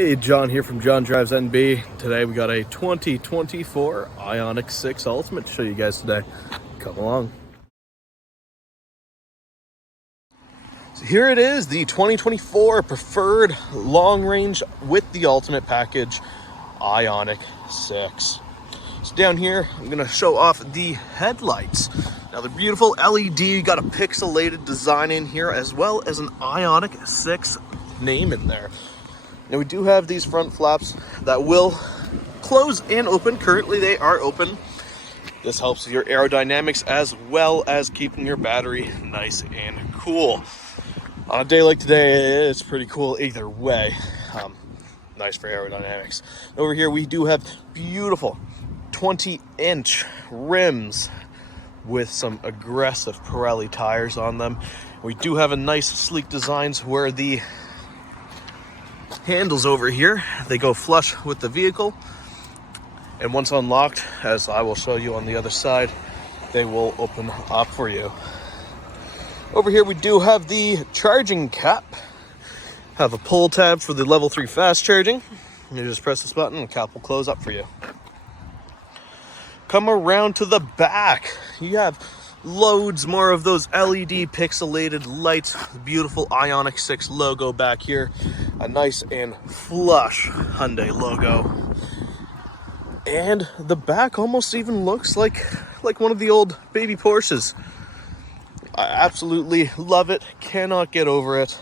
Hey, John here from John Drives NB. Today we got a 2024 Ioniq 6 Ultimate to show you guys today. Come along. So here it is, the 2024 preferred long range with the Ultimate package Ioniq 6. So down here, I'm going to show off the headlights. Now the beautiful LED, got a pixelated design in here as well as an Ioniq 6 name in there. Now we do have these front flaps that will close and open. Currently they are open. This helps with your aerodynamics as well as keeping your battery nice and cool. On a day like today, it's pretty cool either way. Nice for aerodynamics. Over here we do have beautiful 20-inch rims with some aggressive Pirelli tires on them. We do have a nice sleek designs where the handles over here, they go flush with the vehicle, and once unlocked, as I will show you on the other side, they will open up for you. Over here we do have the charging cap, have a pull tab for the level 3 fast charging. You just press this button and the cap will close up for you. Come around to the back, you have loads more of those LED pixelated lights, beautiful Ioniq 6 logo back here, a nice and flush Hyundai logo, and the back almost even looks like one of the old baby Porsches. I absolutely love it, cannot get over it.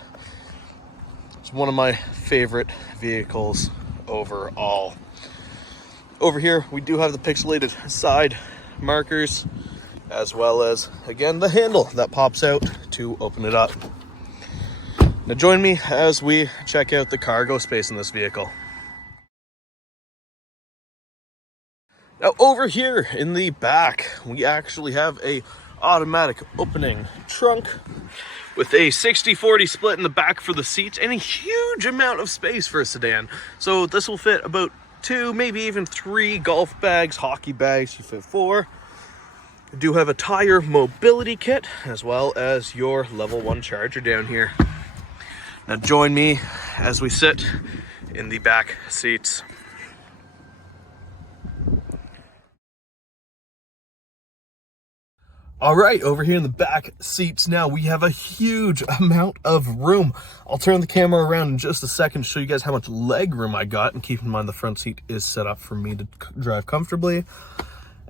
It's one of my favorite vehicles overall. Over here we do have the pixelated side markers, as well as, again, the handle that pops out to open it up. Now join me as we check out the cargo space in this vehicle. Now over here in the back, we actually have a automatic opening trunk with a 60-40 split in the back for the seats and a huge amount of space for a sedan. So this will fit about 2, maybe even 3 golf bags, hockey bags. You fit 4. We do have a tire mobility kit as well as your level 1 charger down here. Now join me as we sit in the back seats. All right, over here in the back seats now, we have a huge amount of room. I'll turn the camera around in just a second to show you guys how much leg room I got, and keep in mind the front seat is set up for me to drive comfortably.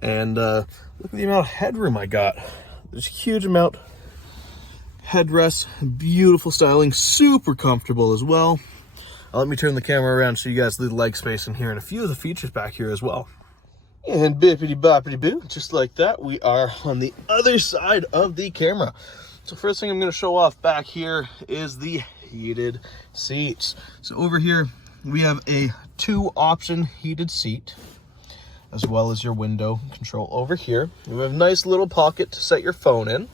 And look at the amount of headroom I got. There's a huge amount. Headrest, beautiful styling, super comfortable as well. Let me turn the camera around so you guys see the leg space in here and a few of the features back here as well. And bippity boppity boo, just like that, we are on the other side of the camera. So first thing I'm going to show off back here is the heated seats. So over here we have a 2-option heated seat, as well as your window control over here. We have a nice little pocket to set your phone in,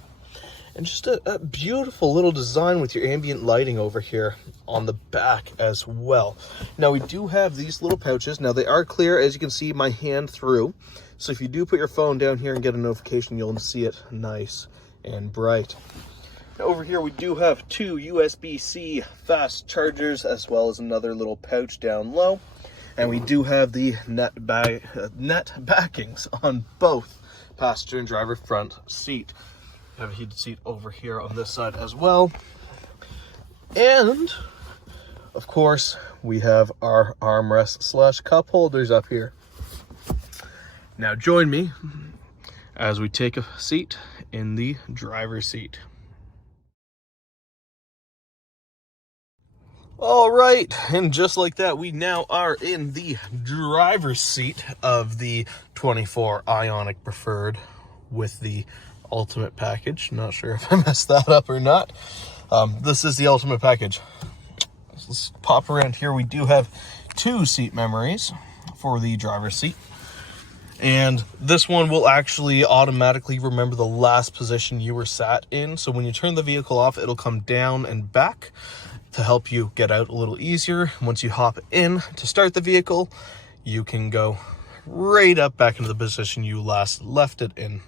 and just a beautiful little design with your ambient lighting over here on the back as well. Now we do have these little pouches. Now they are clear, as you can see my hand through. So if you do put your phone down here and get a notification, you'll see it nice and bright. Now over here we do have 2 USB-C fast chargers, as well as another little pouch down low. And we do have the net backings on both passenger and driver front seat. We have a heated seat over here on this side as well. And of course, we have our armrest / cup holders up here. Now join me as we take a seat in the driver's seat. All right, and just like that, we now are in the driver's seat of the 24 Ioniq Preferred with the Ultimate package. Not sure if I messed that up or not. This is the Ultimate package. Let's pop around here. We do have 2 seat memories for the driver's seat. And this one will actually automatically remember the last position you were sat in. So when you turn the vehicle off, it'll come down and back to help you get out a little easier. Once you hop in to start the vehicle, you can go right up back into the position you last left it in.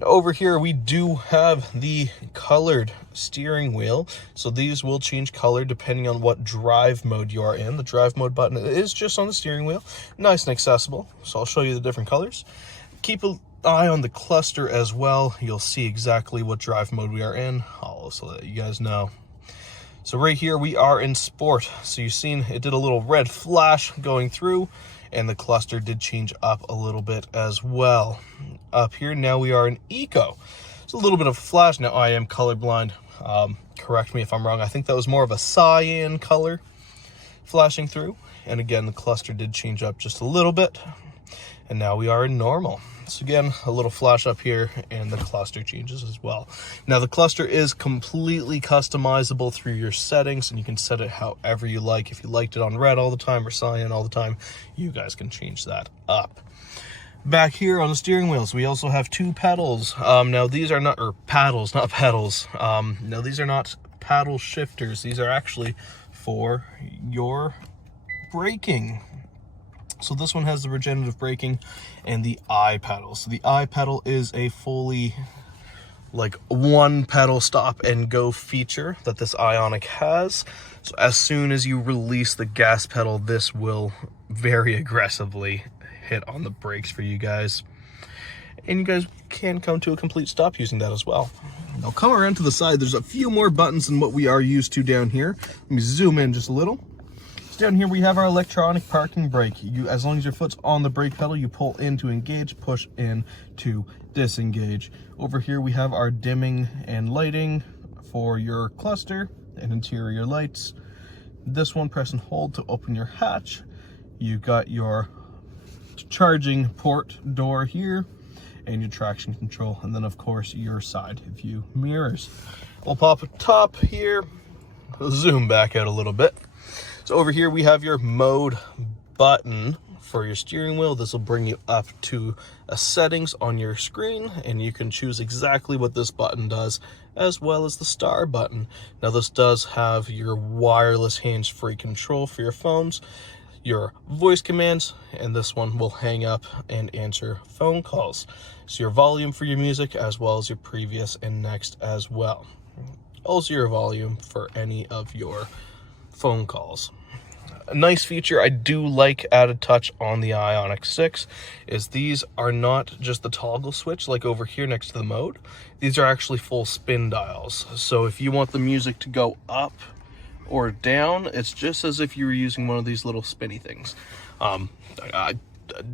Now, over here, we do have the colored steering wheel. So these will change color depending on what drive mode you are in. The drive mode button is just on the steering wheel, nice and accessible. So I'll show you the different colors. Keep an eye on the cluster as well. You'll see exactly what drive mode we are in. I'll also let you guys know. So right here we are in sport. So you've seen it did a little red flash going through, and the cluster did change up a little bit as well. Up here now we are in eco. It's a little bit of flash. Now I am colorblind. Correct me if I'm wrong. I think that was more of a cyan color flashing through. And again, the cluster did change up just a little bit. And now we are in normal. So again, a little flash up here, and the cluster changes as well. Now the cluster is completely customizable through your settings, and you can set it however you like. If you liked it on red all the time or cyan all the time, you guys can change that up. Back here on the steering wheels, we also have two pedals. Now these are not, or paddles, not pedals. Now these are not paddle shifters. These are actually for your braking. So this one has the regenerative braking and the I pedal. So the I pedal is a fully like one pedal stop and go feature that this Ioniq has. So as soon as you release the gas pedal, this will very aggressively hit on the brakes for you guys. And you guys can come to a complete stop using that as well. Now come around to the side. There's a few more buttons than what we are used to down here. Let me zoom in just a little. Down here we have our electronic parking brake. As long as your foot's on the brake pedal, you pull in to engage, push in to disengage. Over here we have our dimming and lighting for your cluster and interior lights. This one, press and hold to open your hatch. You've got your charging port door here and your traction control, and then of course your side view mirrors. We'll pop a top here, zoom back out a little bit. So over here we have your mode button for your steering wheel. This will bring you up to a settings on your screen, and you can choose exactly what this button does, as well as the star button. Now this does have your wireless hands-free control for your phones, your voice commands, and this one will hang up and answer phone calls. So your volume for your music, as well as your previous and next as well. Also your volume for any of your phone calls. A nice feature I do like added touch on the Ioniq 6 is these are not just the toggle switch like over here next to the mode. These are actually full spin dials. So if you want the music to go up or down, it's just as if you were using one of these little spinny things.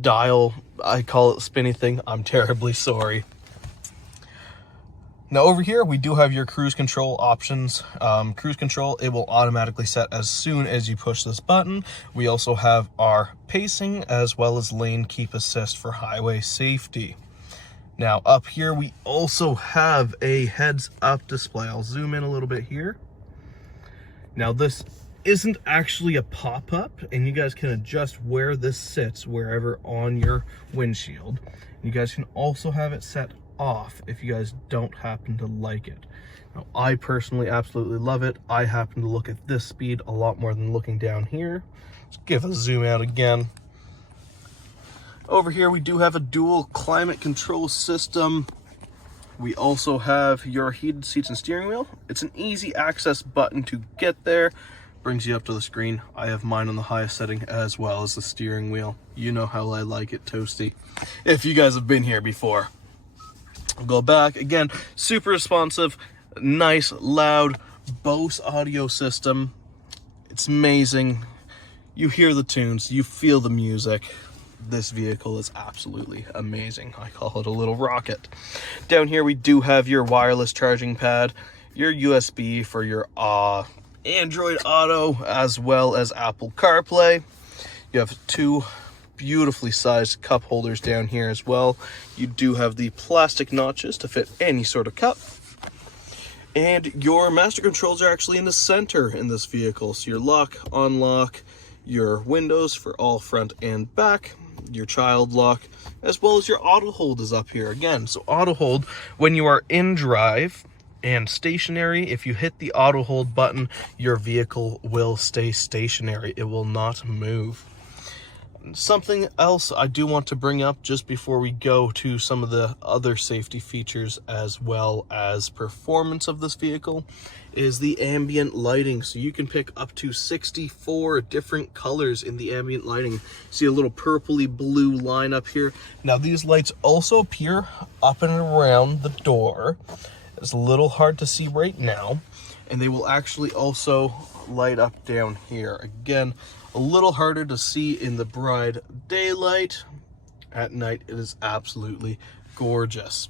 Dial, I call it spinny thing. I'm terribly sorry. Now over here, we do have your cruise control options. Cruise control, it will automatically set as soon as you push this button. We also have our pacing as well as lane keep assist for highway safety. Now up here, we also have a heads up display. I'll zoom in a little bit here. Now this isn't actually a pop-up, and you guys can adjust where this sits wherever on your windshield. You guys can also have it set off if you guys don't happen to like it. Now I personally absolutely love it. I happen to look at this speed a lot more than looking down here. Let's give a zoom out again. Over here we do have a dual climate control system. We also have your heated seats and steering wheel. It's an easy access button to get there. Brings you up to the screen. I have mine on the highest setting as well as the steering wheel. You know how I like it, toasty. If you guys have been here before. I'll go back again. Super responsive, nice, loud Bose audio system. It's amazing. You hear the tunes, you feel the music. This vehicle is absolutely amazing. I call it a little rocket. Down here we do have your wireless charging pad, your USB for your Android Auto, as well as Apple CarPlay. You have two beautifully sized cup holders down here as well. You do have the plastic notches to fit any sort of cup. And your master controls are actually in the center in this vehicle. So your lock, unlock, your windows for all front and back, your child lock, as well as your auto hold is up here again. So auto hold, when you are in drive and stationary, if you hit the auto hold button, your vehicle will stay stationary. It will not move. Something else I do want to bring up just before we go to some of the other safety features as well as performance of this vehicle is the ambient lighting. So you can pick up to 64 different colors in the ambient lighting. See a little purpley blue line up here. Now these lights also appear up and around the door. It's a little hard to see right now. And they will actually also light up down here. Again, a little harder to see in the bright daylight. At night, it is absolutely gorgeous.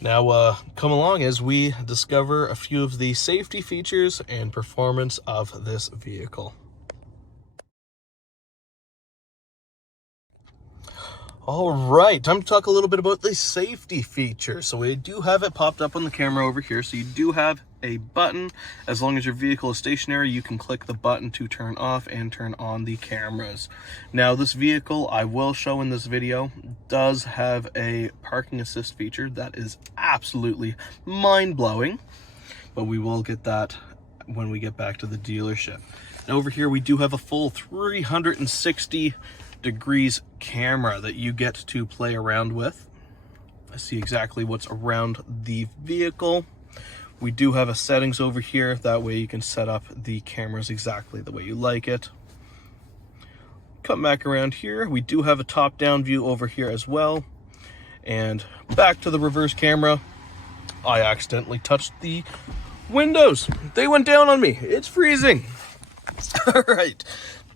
Now, come along as we discover a few of the safety features and performance of this vehicle. All right, time to talk a little bit about the safety feature. So we do have it popped up on the camera over here. So you do have a button. As long as your vehicle is stationary, you can click the button to turn off and turn on the cameras. Now this vehicle, I will show in this video, does have a parking assist feature that is absolutely mind-blowing, but we will get that when we get back to the dealership. Now over here, we do have a full 360 degrees camera that you get to play around with. I see exactly what's around the vehicle. We do have a settings over here. That way you can set up the cameras exactly the way you like it. Come back around here. We do have a top-down view over here as well. And back to the reverse camera. I accidentally touched the windows. They went down on me. It's freezing. All right,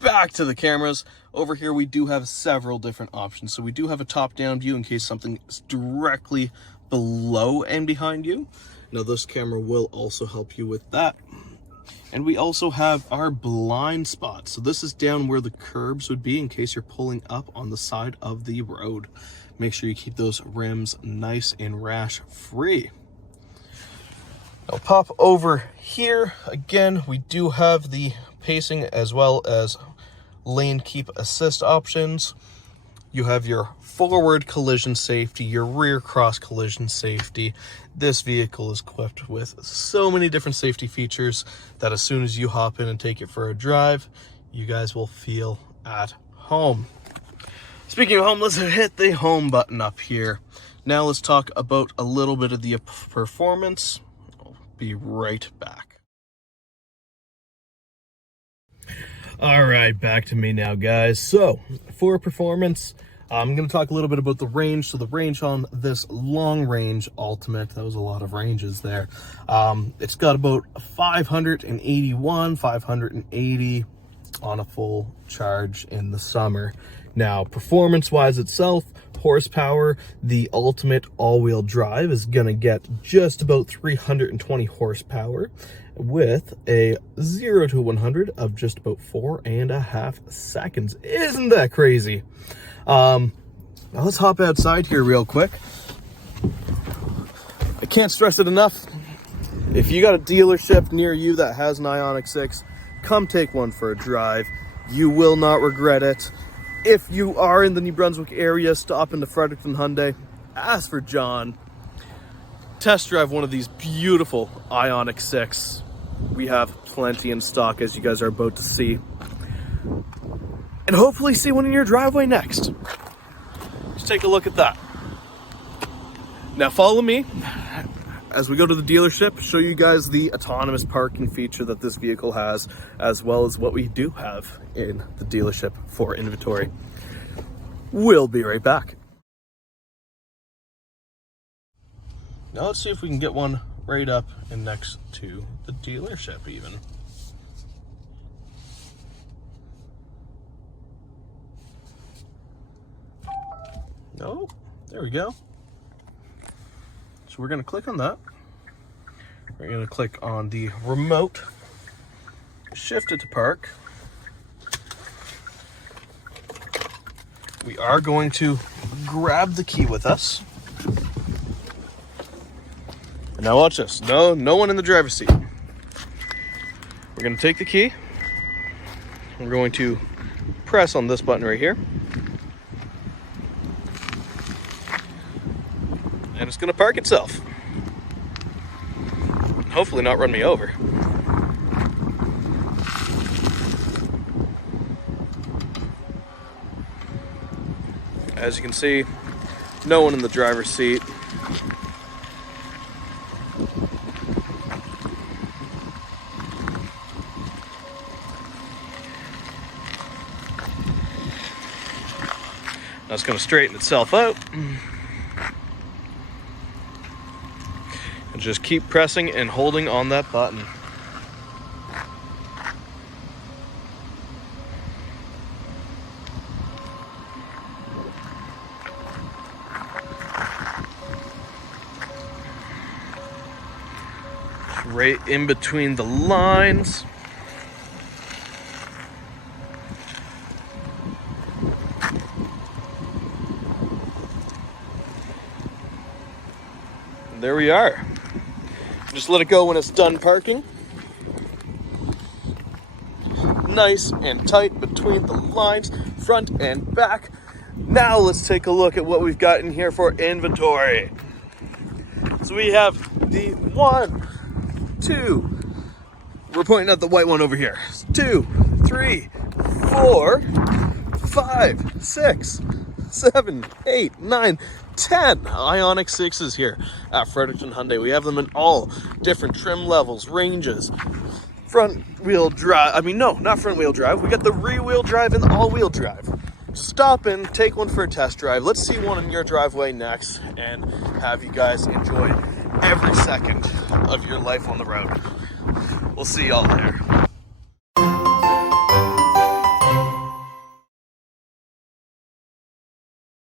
back to the cameras. Over here, we do have several different options. So we do have a top-down view in case something is directly below and behind you. Now this camera will also help you with that. And we also have our blind spot. So this is down where the curbs would be in case you're pulling up on the side of the road. Make sure you keep those rims nice and rash free. I'll pop over here. Again, we do have the pacing as well as lane keep assist options. You have your forward collision safety, your rear cross collision safety. This vehicle is equipped with so many different safety features that as soon as you hop in and take it for a drive, you guys will feel at home. Speaking of home, let's hit the home button up here. Now let's talk about a little bit of the performance. I'll be right back. All right, back to me now, guys. So for performance, I'm going to talk a little bit about the range. So the range on this long range Ultimate, that was a lot of ranges there. It's got about 581, 580 on a full charge in the summer. Now, performance-wise itself, horsepower, the Ultimate all-wheel drive is going to get just about 320 horsepower with a 0 to 100 of just about 4.5 seconds. Isn't that crazy? Now let's hop outside here real quick. I can't stress it enough. If you got a dealership near you that has an Ioniq 6, come take one for a drive. You will not regret it. If you are in the New Brunswick area, stop into Fredericton Hyundai, ask for John. Test drive one of these beautiful Ioniq 6. We have plenty in stock, as you guys are about to see. And hopefully see one in your driveway next. Just take a look at that. Now follow me as we go to the dealership, show you guys the autonomous parking feature that this vehicle has, as well as what we do have in the dealership for inventory. We'll be right back. Now let's see if we can get one right up and next to the dealership even. No, there we go. So we're gonna click on that. We're gonna click on the remote, shift it to park. We are going to grab the key with us. And now watch this, no one in the driver's seat. We're gonna take the key. We're going to press on this button right here. And it's gonna park itself. Hopefully not run me over. As you can see, no one in the driver's seat. Now it's going to straighten itself out. And just keep pressing and holding on that button. Right in between the lines. And there we are. Just let it go when it's done parking. Nice and tight between the lines, front and back. Now let's take a look at what we've got in here for inventory. So we have the 1, 2, we're pointing at the white one over here. 2, 3, 4, 5, 6, 7, 8, 9, 10 Ioniq 6s here at Fredericton Hyundai. We have them in all different trim levels, ranges. Front wheel drive, not front wheel drive. We got the rear wheel drive and the all wheel drive. So stop in, take one for a test drive. Let's see one in your driveway next and have you guys enjoy every second of your life on the road. We'll see y'all there.